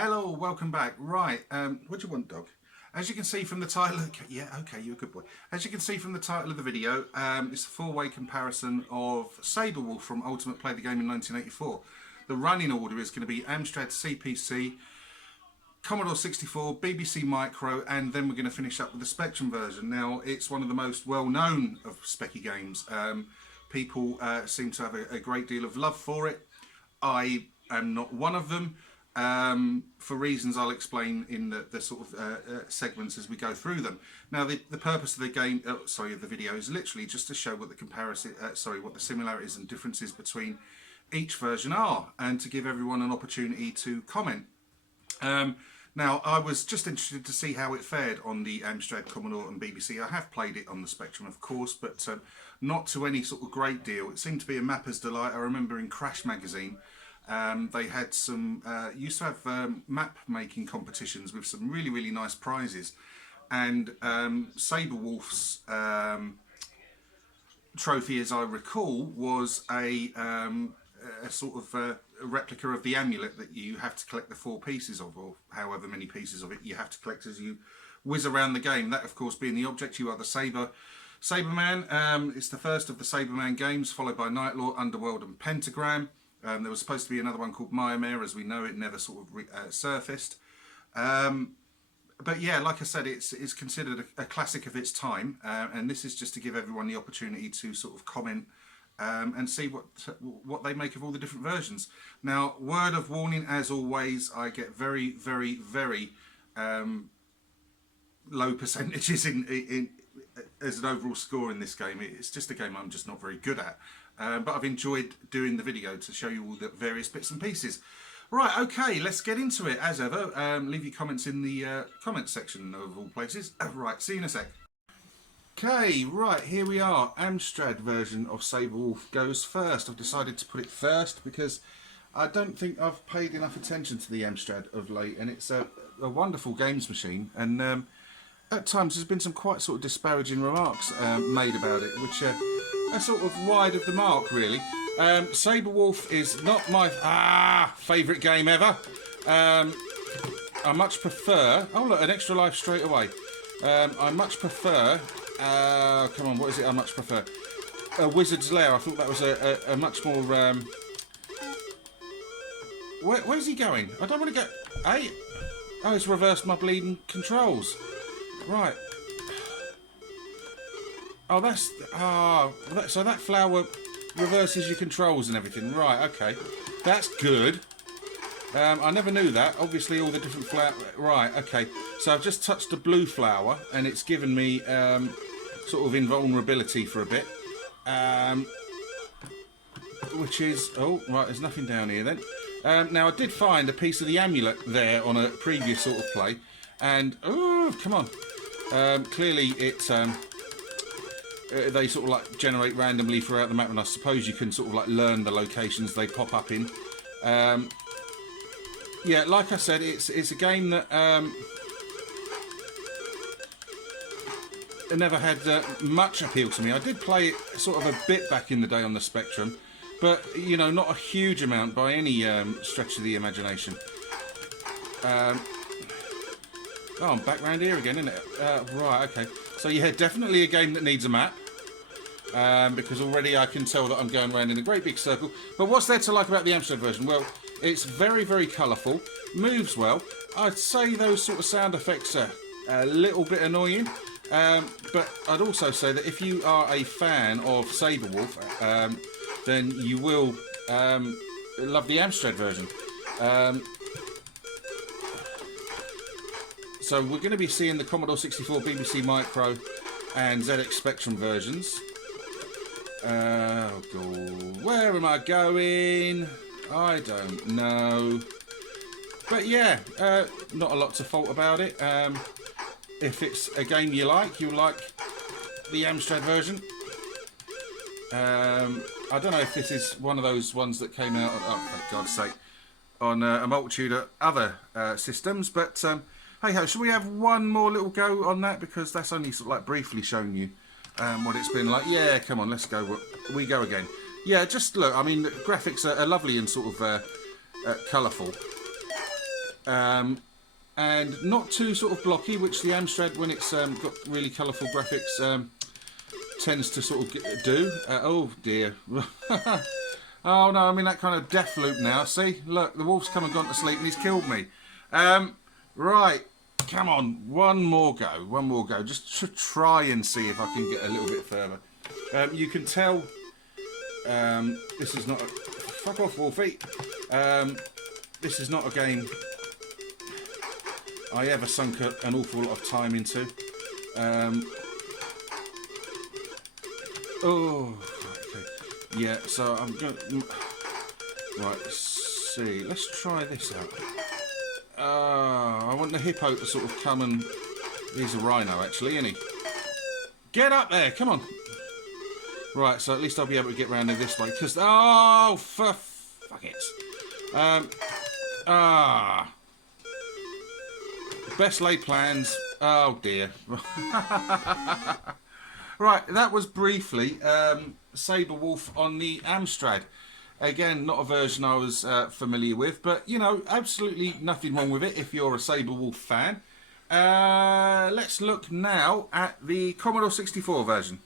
Hello, welcome back. Right, what do you want, dog? As you can see from the title, yeah, okay, you're a good boy. As you can see from the title of the video, it's a four-way comparison of Sabre Wulf from Ultimate Play the Game in 1984. The running order is going to be Amstrad CPC, Commodore 64, BBC Micro, and then we're going to finish up with the Spectrum version. Now, it's one of the most well-known of Specky games. People seem to have a great deal of love for it. I am not one of them. For reasons I'll explain in the sort of segments as we go through them. Now, the purpose of the game, of the video, is literally just to show what the comparison, what the similarities and differences between each version are, and to give everyone an opportunity to comment. Now, I was just interested to see how it fared on the Amstrad, Commodore and BBC. I have played it on the Spectrum, of course, but not to any sort of great deal. It seemed to be a mapper's delight. I remember in Crash magazine, they had some, used to have map making competitions with some really, really nice prizes. And Sabre Wulf's trophy, as I recall, was a sort of a replica of the amulet that you have to collect the 4 pieces of, or however many pieces of it you have to collect as you whiz around the game. That, of course, being the object. You are the Sabreman. It's the first of the Sabreman games, followed by Nightlord, Underworld and Pentagram. There was supposed to be another one called Mire. As we know, it never sort of surfaced. But yeah, like I said, it's considered a classic of its time, and this is just to give everyone the opportunity to sort of comment and see what they make of all the different versions. Now, word of warning, as always, I get very, very, very low percentages in as an overall score in this game. It's just a game I'm just not very good at. But I've enjoyed doing the video to show you all the various bits and pieces. Right, okay, let's get into it. As ever, leave your comments in the comments section of all places. Right, see you in a sec. Okay, right, here we are. Amstrad version of Sabre Wulf goes first. I've decided to put it first because I don't think I've paid enough attention to the Amstrad of late, and it's a wonderful games machine. And at times there's been some quite sort of disparaging remarks made about it, which are sort of wide of the mark, really. Sabre Wulf is not my favourite game ever. I much prefer... Oh, look, an extra life straight away. I much prefer... come on, what is it I much prefer? A Wizard's Lair. I thought that was a much more... Where's he going? I don't want to go... Hey! Oh, it's reversed my bleeding controls. Right. Oh, that's... so that flower reverses your controls and everything. Right, okay. That's good. I never knew that. Obviously, all the different flowers... Right, okay. So I've just touched a blue flower, and it's given me sort of invulnerability for a bit. Which is... Oh, right, there's nothing down here then. Now, I did find a piece of the amulet there on a previous sort of play. And... Oh, come on. Clearly, it... they sort of like generate randomly throughout the map, and I suppose you can sort of like learn the locations they pop up in. Yeah, like I said, it's a game that never had much appeal to me. I did play it sort of a bit back in the day on the Spectrum, but you know, not a huge amount by any stretch of the imagination. Oh, I'm back round here again, isn't it? Right, okay. So yeah, definitely a game that needs a map, because already I can tell that I'm going around in a great big circle. But what's there to like about the Amstrad version? Well, it's very, very colourful, moves well. I'd say those sort of sound effects are a little bit annoying, but I'd also say that if you are a fan of Sabre Wulf, then you will love the Amstrad version. So we're going to be seeing the Commodore 64, BBC Micro and ZX Spectrum versions. Oh God, where am I going? I don't know. But yeah, not a lot to fault about it. If it's a game you like, you'll like the Amstrad version. I don't know if this is one of those ones that came out, oh, for God's sake, on a multitude of other systems, but... Hey ho, should we have one more little go on that? Because that's only sort of like briefly showing you what it's been like. Yeah, come on, let's go. We go again. Yeah, just look, I mean, the graphics are lovely and sort of colourful. and not too sort of blocky, which the Amstrad, when it's got really colourful graphics, tends to sort of do. Oh dear. Oh no, I'm in that kind of death loop now. See, look, the wolf's come and gone to sleep and he's killed me. Right, come on, one more go, just to try and see if I can get a little bit further. You can tell this is not a... Fuck off, Wolfie. This is not a game I ever sunk an awful lot of time into. Oh, okay. Yeah, so I'm going to... Right, let's see. Let's try this out. I want the hippo to sort of come and... He's a rhino, actually, isn't he? Get up there, come on. Right, so at least I'll be able to get round there this way, because... Oh, for... Fuck it. Best laid plans. Oh, dear. Right, that was briefly Sabre Wulf on the Amstrad. Again, not a version I was familiar with, but, you know, absolutely nothing wrong with it if you're a Sabre Wulf fan. Let's look now at the Commodore 64 version.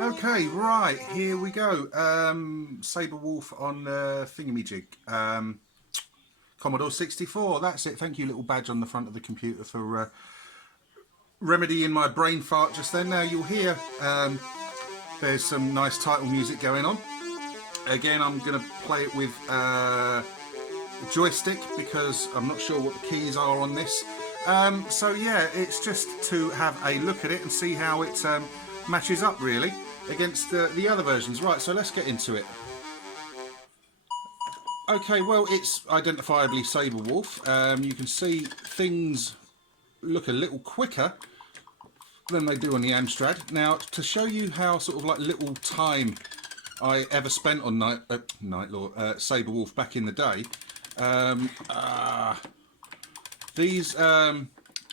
Okay, right, here we go. Sabre Wulf on thingamajig. Commodore 64, that's it. Thank you, little badge on the front of the computer for remedying my brain fart just then. Now you'll hear there's some nice title music going on. Again, I'm going to play it with a joystick because I'm not sure what the keys are on this. So yeah, it's just to have a look at it and see how it matches up really against the other versions. Right, so let's get into it. Okay, well, it's identifiably Sabre Wulf. You can see things look a little quicker than they do on the Amstrad. Now, to show you how sort of like little time I ever spent on Sabre Wulf back in the day, these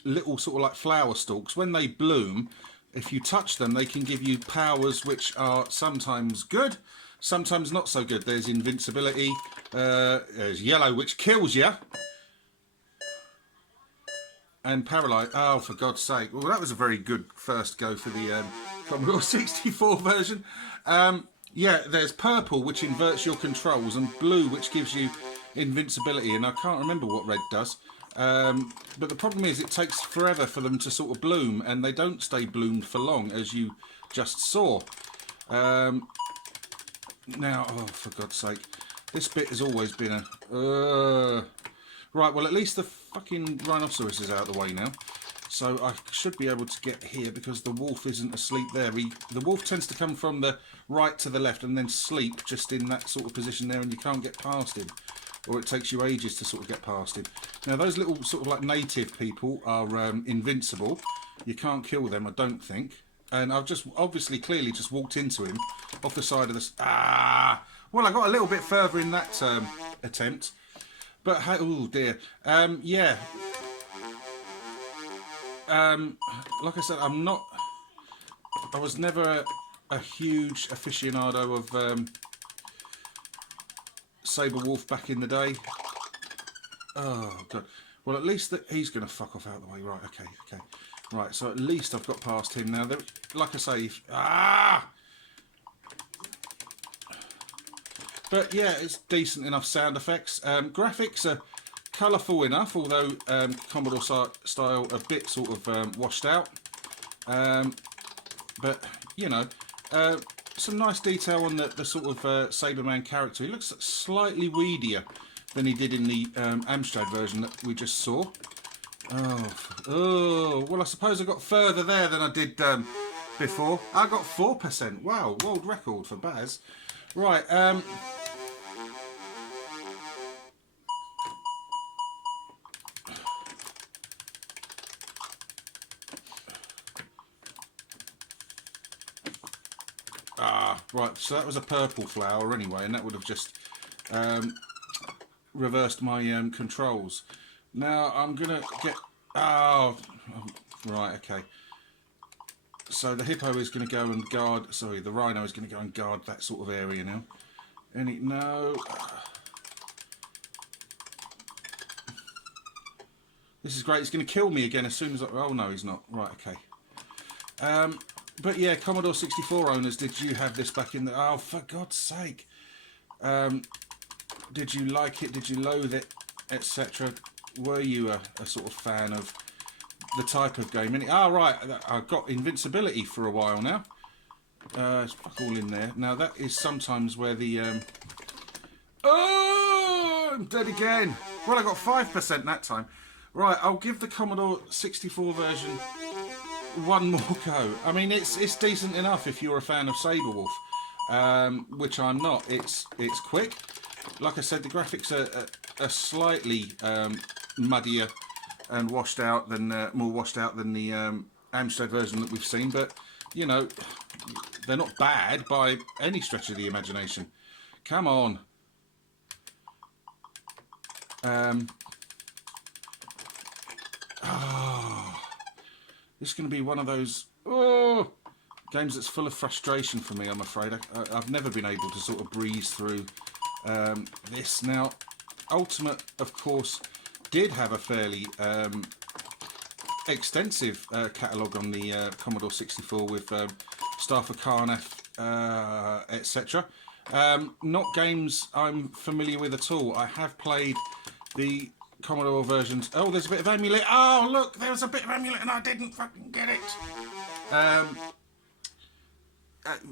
little sort of like flower stalks, when they bloom, if you touch them, they can give you powers which are sometimes good, sometimes not so good. There's invincibility, there's yellow, which kills you, and paralyze. Oh, for God's sake. Well, that was a very good first go for the Commodore 64 version. Yeah, there's purple, which inverts your controls, and blue, which gives you invincibility, and I can't remember what red does. But the problem is it takes forever for them to sort of bloom, and they don't stay bloomed for long, as you just saw. Now, oh, for God's sake, this bit has always been a... Right, well, at least the fucking rhinoceros is out of the way now. So I should be able to get here because the wolf isn't asleep there. The wolf tends to come from the right to the left and then sleep just in that sort of position there, and you can't get past him. Or it takes you ages to sort of get past him. Now, those little sort of like native people are invincible. You can't kill them, I don't think. And I've just clearly just walked into him off the side of this. Well, I got a little bit further in that attempt. But, oh dear. Yeah. Like I said, I was never a huge aficionado of Sabre Wulf back in the day. Oh God. Well, at least he's going to fuck off out of the way. Right. Okay. Right. So at least I've got past him now. Like I say, But yeah, it's decent enough sound effects. Graphics are colourful enough, although Commodore style a bit sort of washed out. But you know, some nice detail on the sort of Sabreman character. He looks slightly weedier than he did in the Amstrad version that we just saw. Oh, well, I suppose I got further there than I did before. I got 4%. Wow, world record for Baz. Right. Right, so that was a purple flower anyway, and that would have just reversed my controls. Now I'm gonna get... Oh, right, okay. So the hippo is going to go and guard... Sorry, the rhino is going to go and guard that sort of area now. No. This is great. It's going to kill me again as soon as I... Oh, no, he's not. Right, okay. But yeah, Commodore 64 owners, did you have this back in the... Oh, for God's sake. Did you like it? Did you loathe it? Etc. Were you a sort of fan of the type of game? Oh, right. I've got invincibility for a while now. It's all in there. Now, that is sometimes where the... Oh, I'm dead again. Well, I got 5% that time. Right, I'll give the Commodore 64 version one more go. I mean, it's decent enough if you're a fan of Sabre Wulf, which I'm not. It's quick. Like I said, the graphics are slightly muddier and washed out than more washed out than the Amstrad version that we've seen. But you know, they're not bad by any stretch of the imagination. Come on. This is going to be one of those games that's full of frustration for me, I'm afraid. I've never been able to sort of breeze through this. Now, Ultimate, of course, did have a fairly extensive catalogue on the Commodore 64 with Staff of Karnath, etc. Not games I'm familiar with at all. I have played the Commodore versions. Oh, there's a bit of Amulet. Oh, look, there was a bit of Amulet and I didn't fucking get it.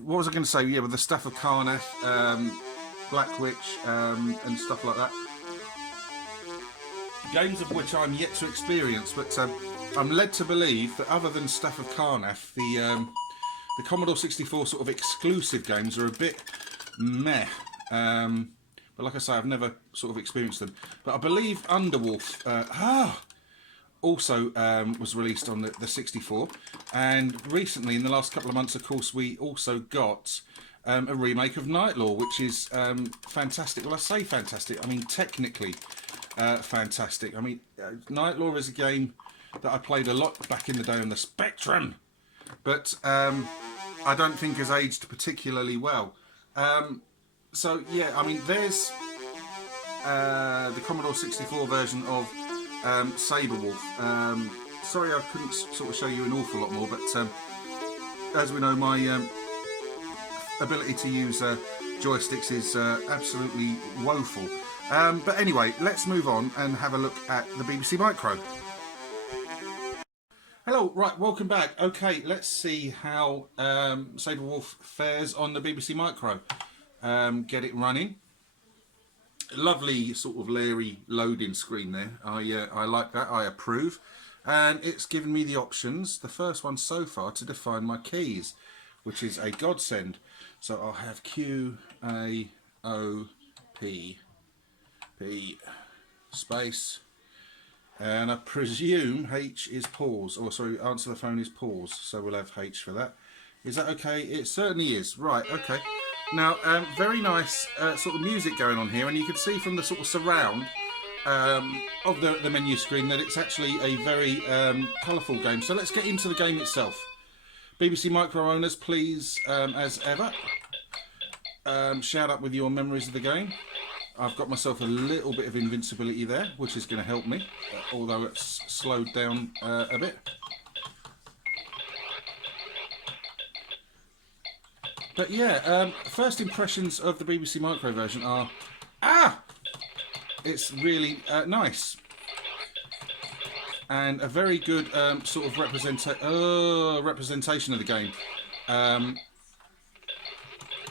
What was I going to say? Yeah, with the Staff of Karnath, Black Witch, and stuff like that. Games of which I'm yet to experience, but I'm led to believe that other than Staff of Karnath, the Commodore 64 sort of exclusive games are a bit meh. But like I say, I've never sort of experienced them. But I believe Underwolf also was released on the 64. And recently, in the last couple of months, of course, we also got a remake of Nightlaw, which is fantastic. Well, I say fantastic. I mean, technically fantastic. I mean, Nightlaw is a game that I played a lot back in the day on the Spectrum. But I don't think has aged particularly well. So yeah, I mean, there's the Commodore 64 version of Sabre Wulf. Sorry I couldn't sort of show you an awful lot more, but as we know, my ability to use joysticks is absolutely woeful. But anyway, let's move on and have a look at the BBC Micro. Hello, right, welcome back. Okay, let's see how Sabre Wulf fares on the BBC Micro. Get it running. Lovely sort of leery loading screen there. I like that. I approve. And it's given me the options. The first one so far to define my keys, which is a godsend. So I'll have Q, A, O, P, P, space. And I presume H is pause. Or sorry, answer the phone is pause. So we'll have H for that. Is that okay? It certainly is. Right, okay. Now, very nice sort of music going on here, and you can see from the sort of surround of the menu screen that it's actually a very colourful game. So let's get into the game itself. BBC Micro owners, please, as ever, shout out with your memories of the game. I've got myself a little bit of invincibility there, which is going to help me, although it's slowed down a bit. But yeah, first impressions of the BBC Micro version are, it's really nice. And a very good sort of representation of the game.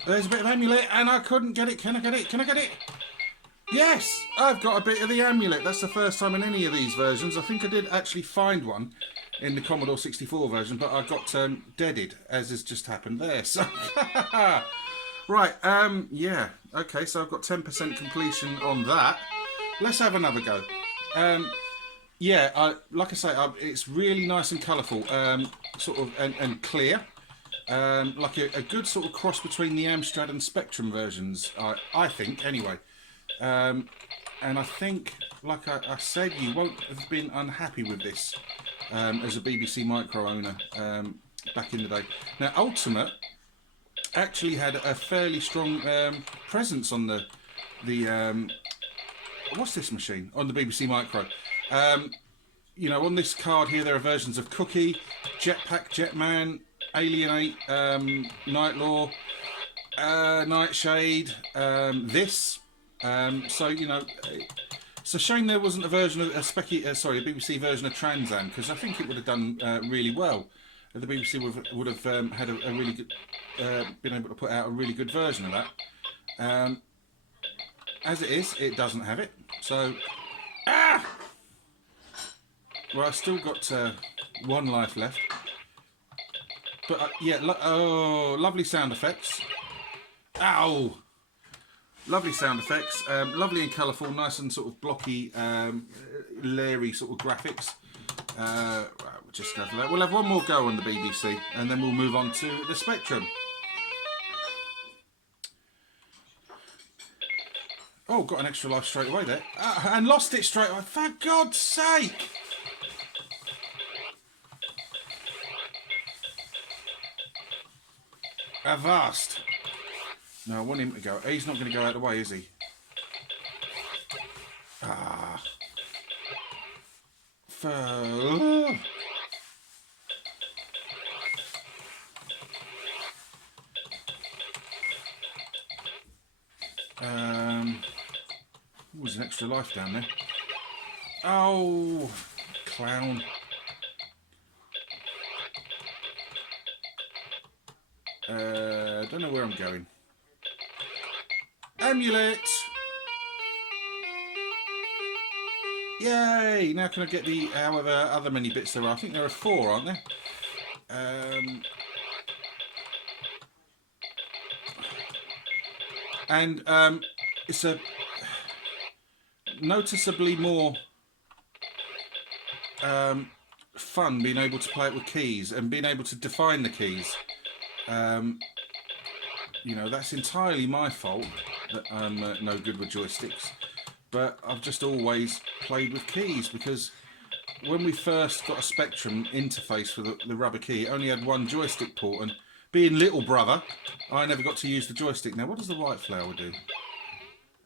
There's a bit of Amulet and I couldn't get it. Can I get it? Can I get it? Yes, I've got a bit of the Amulet. That's the first time in any of these versions. I think I did actually find one in the Commodore 64 version, but I got deaded, as has just happened there. So, right, yeah, okay, so I've got 10% completion on that. Let's have another go. Yeah, like I say, it's really nice and colourful, sort of, and clear. Like a good sort of cross between the Amstrad and Spectrum versions, I think, anyway. And I think, like I said, you won't have been unhappy with this as a BBC Micro owner back in the day. Now, Ultimate actually had a fairly strong presence on the what's this machine? On the BBC Micro. you know, on this card here, there are versions of Cookie, Jetpack, Jetman, Alienate, Nightlaw, Nightshade, this. So, you know, it's a shame there wasn't a version of a BBC version of Trans Am, because I think it would have done really well. The BBC would have had a really good, been able to put out a really good version of that. As it is, it doesn't have it. So, well, I've still got 1 life left. But yeah, oh, lovely sound effects. Ow! Lovely sound effects. Lovely and colourful, nice and sort of blocky, leery sort of graphics. Right, we'll just go for that. We'll have one more go on the BBC, and then we'll move on to the Spectrum. Oh, got an extra life straight away there. And lost it straight away. For God's sake! Avast. No, I want him to go. He's not going to go out of the way, is he? There's an extra life down there. Oh, clown. Don't know where I'm going. Amulet! Yay! Now can I get the however other many bits there are? I think there are 4, aren't there? It's a noticeably more fun being able to play it with keys and being able to define the keys. You know, that's entirely my fault that I'm no good with joysticks, but I've just always played with keys, because when we first got a Spectrum interface for the rubber key, it only had 1 joystick port, and being little brother, I never got to use the joystick. Now, what does the white flower do?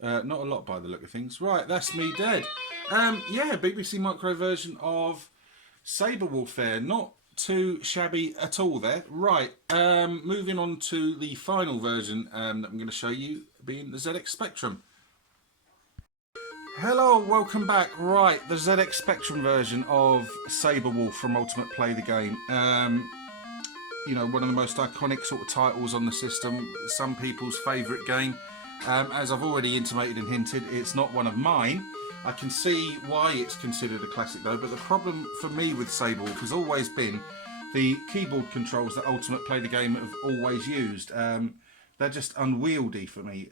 Not a lot by the look of things. Right, that's me dead. Yeah, BBC Micro version of Sabre Wulf there. Not too shabby at all there. Right, moving on to the final version that I'm going to show you, being the ZX Spectrum. Hello, welcome back. Right, the ZX Spectrum version of Sabre Wulf from Ultimate Play the Game. You know, one of the most iconic sort of titles on the system, some people's favourite game. As I've already intimated and hinted, it's not one of mine. I can see why it's considered a classic though, but the problem for me with Sabre Wulf has always been the keyboard controls that Ultimate Play the Game have always used. They're just unwieldy for me.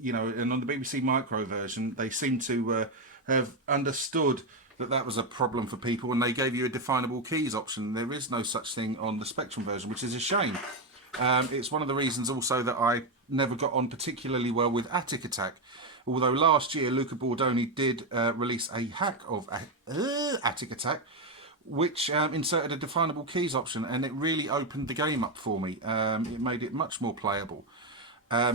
You know, and on the BBC Micro version, they seem to have understood that that was a problem for people, and they gave you a definable keys option. There is no such thing on the Spectrum version, which is a shame. It's one of the reasons also that I never got on particularly well with Attic Attack. Although last year Luca Bordoni did release a hack of Attic Attack, which inserted a definable keys option, and it really opened the game up for me. It made it much more playable.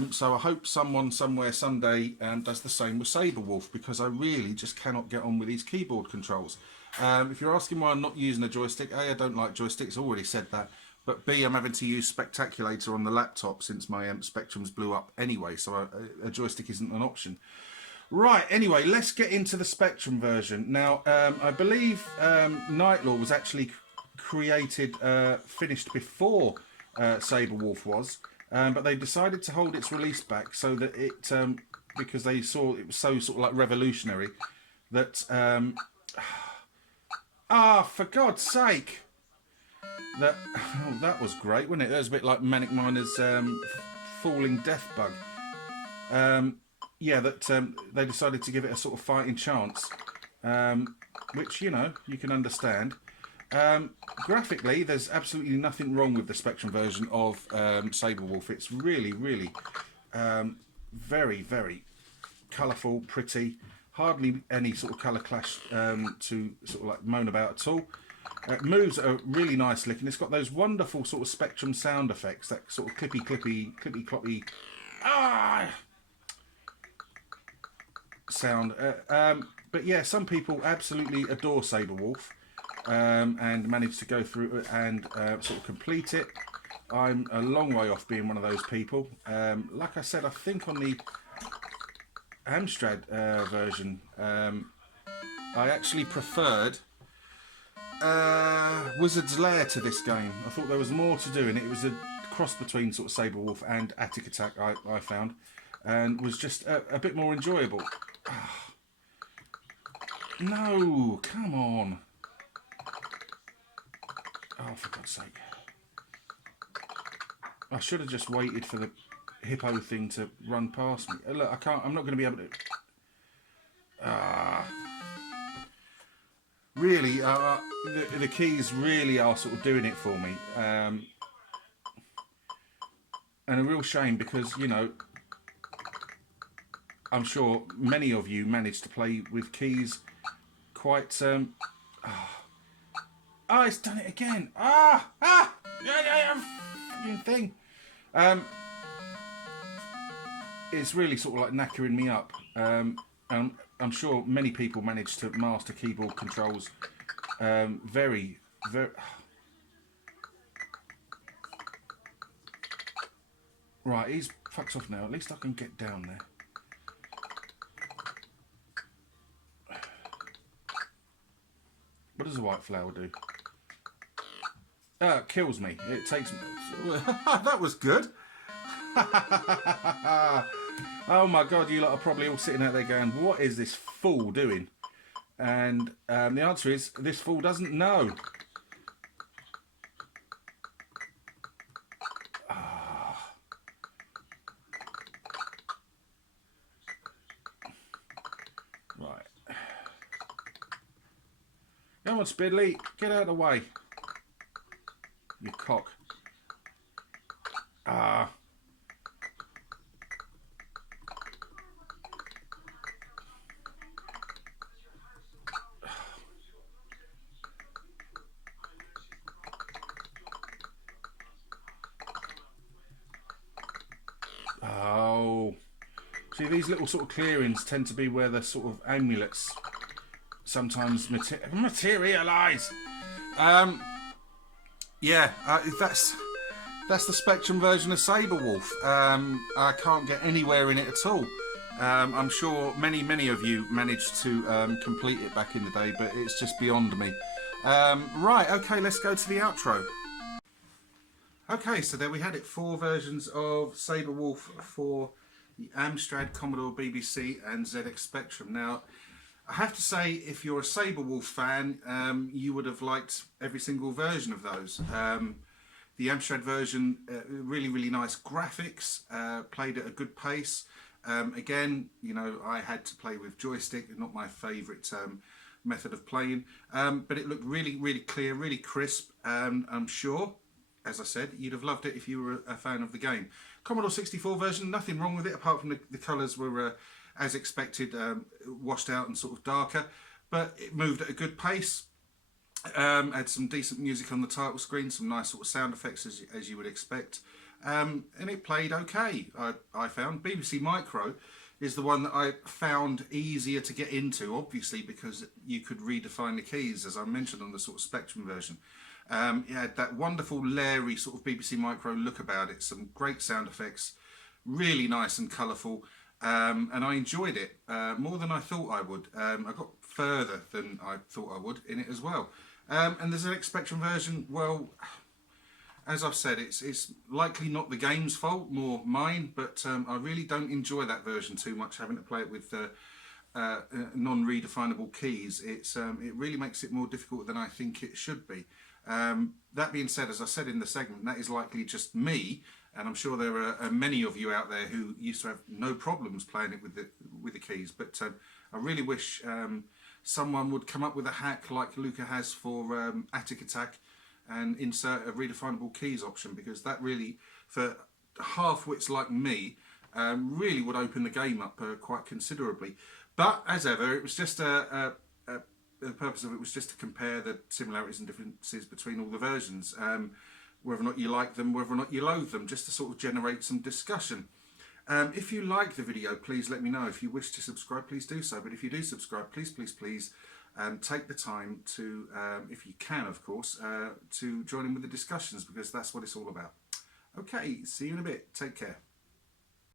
So I hope someone somewhere someday does the same with Sabre Wulf, because I really just cannot get on with these keyboard controls. If you're asking why I'm not using a joystick, A, I don't like joysticks, I already said that. But B, I'm having to use Spectaculator on the laptop since my Spectrums blew up anyway, so a joystick isn't an option. Right, anyway, let's get into the Spectrum version. Now, I believe Nightlaw was actually created, finished before Sabre Wulf was, but they decided to hold its release back so that it, because they saw it was so sort of like revolutionary, that, for God's sake! That was great, wasn't it? That was a bit like Manic Miner's Falling Death Bug. Yeah, that they decided to give it a sort of fighting chance, which, you know, you can understand. Graphically, there's absolutely nothing wrong with the Spectrum version of Sabre Wulf. It's really, really very, very colourful, pretty. Hardly any sort of colour clash to sort of like moan about at all. It moves at a really nice lick, and it's got those wonderful sort of Spectrum sound effects, that sort of clippy cloppy sound. but yeah, some people absolutely adore Sabre Wulf and manage to go through it and sort of complete it. I'm a long way off being one of those people. Like I said, I think on the Amstrad version, I actually preferred Wizard's Lair to this game. I thought there was more to do, and it was a cross between sort of Sabre Wulf and Attic Attack, I found, and was just a bit more enjoyable. No, come on. Oh, for God's sake. I should have just waited for the hippo thing to run past me. Look, I can't, I'm not going to be able to... really, the keys really are sort of doing it for me. And a real shame because, you know, I'm sure many of you managed to play with keys quite... Oh, it's done it again. Thing. It's really sort of like knackering me up. And I'm sure many people manage to master keyboard controls very... Right, he's fucks off now. At least I can get down there. What does the white flower do? It kills me. It takes me... That was good. Oh my God, you lot are probably all sitting out there going, what is this fool doing? And the answer is, this fool doesn't know. Right. Come on, Spidley, get out of the way. You cock. Oh. See, these little sort of clearings tend to be where the sort of amulets sometimes materialise. Yeah, that's the Spectrum version of Sabre Wulf. I can't get anywhere in it at all. I'm sure many of you managed to complete it back in the day, but it's just beyond me. Right, okay, let's go to the outro. Okay, so there we had it. 4 versions of Sabre Wulf for the Amstrad, Commodore, BBC and ZX Spectrum. Now, I have to say, if you're a Sabre Wulf fan, you would have liked every single version of those. The Amstrad version, really nice graphics, played at a good pace. Again, you know, I had to play with joystick, not my favourite method of playing, but it looked really clear, really crisp, and I'm sure, as I said, you'd have loved it if you were a fan of the game. Commodore 64 version, nothing wrong with it, apart from the colours were, as expected, washed out and sort of darker, but it moved at a good pace. Had some decent music on the title screen, some nice sort of sound effects as you would expect, and it played okay. I found BBC Micro is the one that I found easier to get into, obviously because you could redefine the keys, as I mentioned on the sort of Spectrum version. It had that wonderful Larry sort of BBC Micro look about it, some great sound effects, really nice and colourful, and I enjoyed it more than I thought I would. I got further than I thought I would in it as well. And the ZX Spectrum version, well, as I've said, it's likely not the game's fault, more mine, but I really don't enjoy that version too much, having to play it with non-redefinable keys. It really makes it more difficult than I think it should be. That being said, as I said in the segment, that is likely just me, and I'm sure there are many of you out there who used to have no problems playing it with the keys, but I really wish someone would come up with a hack like Luca has for Attic Attack and insert a redefinable keys option, because that really, for half-wits like me, really would open the game up quite considerably. But as ever, it was just the purpose of it was just to compare the similarities and differences between all the versions, whether or not you like them, whether or not you loathe them, just to sort of generate some discussion. If you like the video, please let me know. If you wish to subscribe, please do so. But if you do subscribe, please take the time to, if you can, of course, to join in with the discussions, because that's what it's all about. Okay, see you in a bit. Take care.